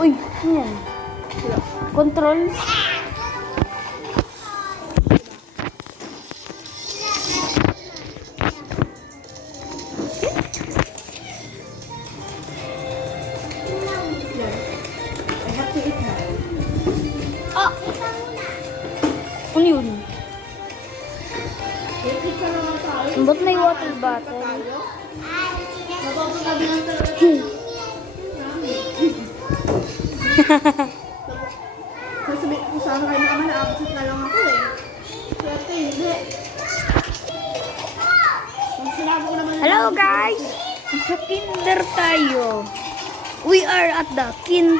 Uy, ano yan? Controls. I have to eat now. Ah! Ano yun? Eat ka naman tayo. Ba't may water bottle? Mababagabi lang talaga. Sasabihin ko sana kayo naman na-absent na lang ako eh. Swerte, hindi. Kung sinabi ko naman Hello guys! Sa kinder tayo. We are at the kinder.